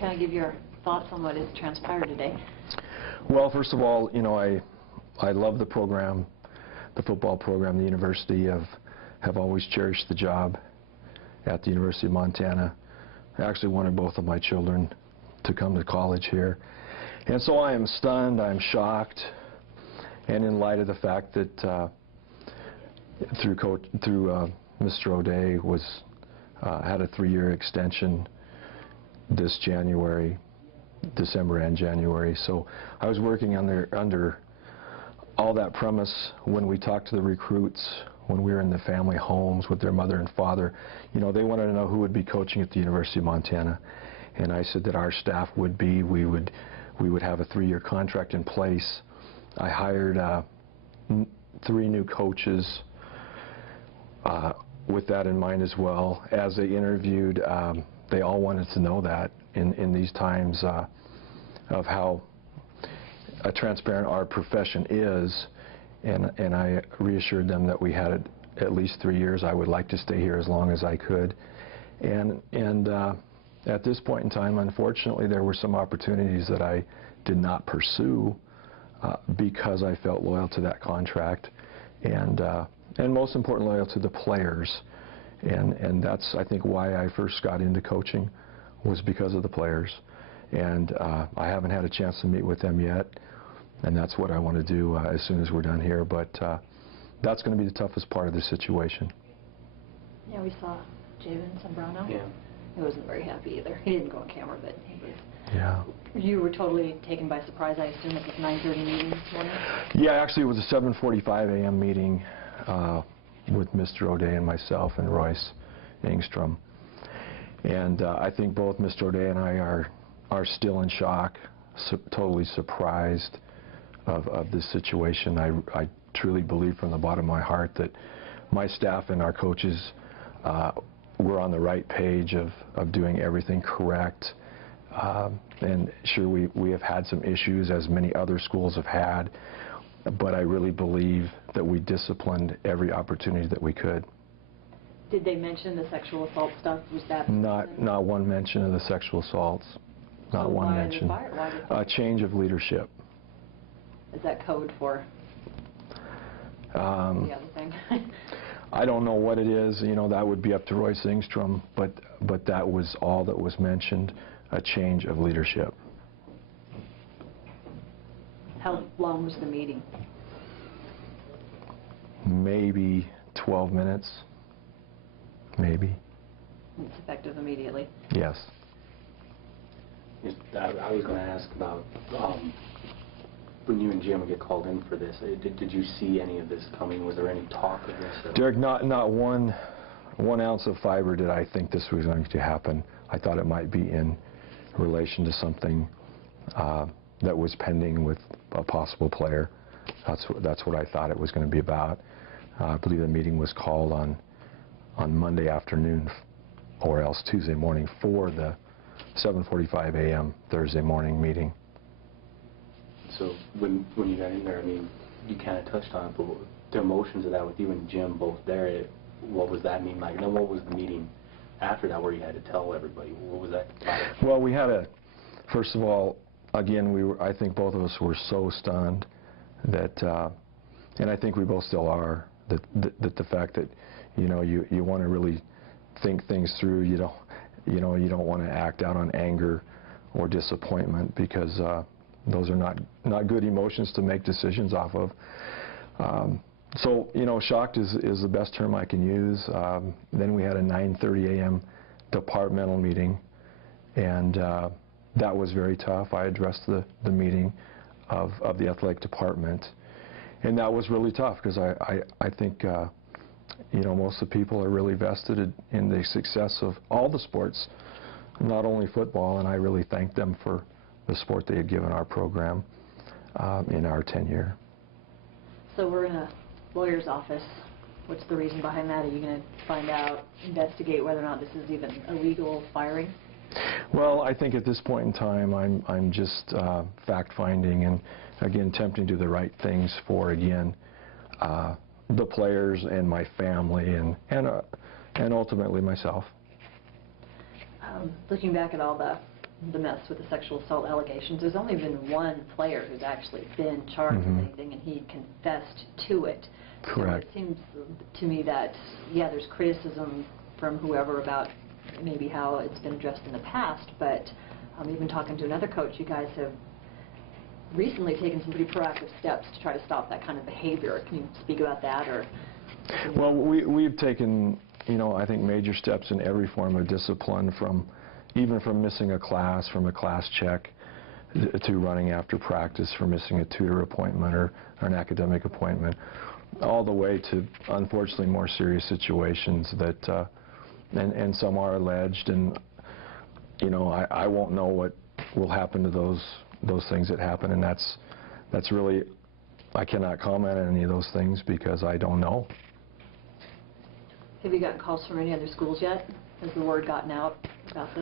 kind of give your thoughts on what has transpired today. Well, first of all, you know, I love the program, the football program. The university have always cherished the job at the University of Montana. I actually wanted both of my children to come to college here. And so I am stunned, I'm shocked, and in light of the fact that Mr. O'Day had a 3-year extension this January, December and January. So I was working under all that premise when we talked to the recruits, when we were in the family homes with their mother and father. You know, they wanted to know who would be coaching at the University of Montana. And I said that our staff would be, we would have a 3-year contract in place. I hired 3 new coaches with that in mind as well. As they interviewed, they all wanted to know that in these times of how transparent our profession is, and I reassured them that we had at least 3 years. I would like to stay here as long as I could, and at this point in time, unfortunately, there were some opportunities that I did not pursue because I felt loyal to that contract, and most importantly, loyal to the players, and that's, I think, why I first got into coaching, was because of the players. And I haven't had a chance to meet with them yet, and that's what I want to do as soon as we're done here. But that's going to be the toughest part of the situation. Yeah, we saw Javen Zambrano. Yeah. He wasn't very happy either. He didn't go on camera, but he was. Yeah. You were totally taken by surprise, I assume, at this 9:30 meeting this morning? Yeah, actually it was a 7:45 a.m. meeting with Mr. O'Day and myself and Royce Engstrom. And I think both Mr. O'Day and I are still in shock, totally surprised of this situation. I truly believe from the bottom of my heart that my staff and our coaches were on the right page of doing everything correct. And sure, we have had some issues, as many other schools have had, but I really believe that we disciplined every opportunity that we could. Did they mention the sexual assault stuff? Was that not one mention of the sexual assaults. Not so one mention. Why A change of leadership. Is that code for the other thing? I don't know what it is. You know, that would be up to Royce Engstrom, but that was all that was mentioned, a change of leadership. How long was the meeting? Maybe 12 minutes. Maybe. It's effective immediately. Yes. I was going to ask about when you and Jim would get called in for this. Did you see any of this coming? Was there any talk of this? Derek, not one ounce of fiber did I think this was going to happen. I thought it might be in relation to something that was pending with a possible player. That's what I thought it was going to be about. I believe the meeting was called on Monday afternoon or else Tuesday morning for the 7:45 a.m. Thursday morning meeting. So when you got in there, I mean, you kind of touched on it, but the emotions of that with you and Jim both there, what was that mean like? And then what was the meeting after that where you had to tell everybody? What was that like? Well, we had first of all, again, I think both of us were so stunned that, and I think we both still are, that the fact that, you know, you want to really think things through. You don't want to act out on anger or disappointment, because those are not good emotions to make decisions off of. So, you know, shocked is the best term I can use. Then we had a 9:30 a.m. departmental meeting, and that was very tough. I addressed the meeting of the athletic department, and that was really tough, because I think you know, most of the people are really vested in the success of all the sports, not only football, and I really thank them for the support they had given our program in our tenure. So we're in a lawyer's office. What's the reason behind that? Are you going to find out, investigate whether or not this is even a legal firing? Well, I think at this point in time, I'm just fact-finding and, again, attempting to do the right things for, again, the players and my family and ultimately myself. Looking back at all the the mess with the sexual assault allegations, there's only been one player who's actually been charged with anything, and he confessed to it. Correct. So it seems to me that, yeah, there's criticism from whoever about maybe how it's been addressed in the past, but even talking to another coach, you guys have recently taken some pretty proactive steps to try to stop that kind of behavior. Can you speak about that? Or Well, we've taken, you know, I think major steps in every form of discipline, even from missing a class, from a class check, to running after practice, for missing a tutor appointment or an academic appointment, all the way to, unfortunately, more serious situations that, and some are alleged, and, you know, I won't know what will happen to those things that happen, and that's really, I cannot comment on any of those things because I don't know. have you gotten calls from any other schools yet? Has the word gotten out about this?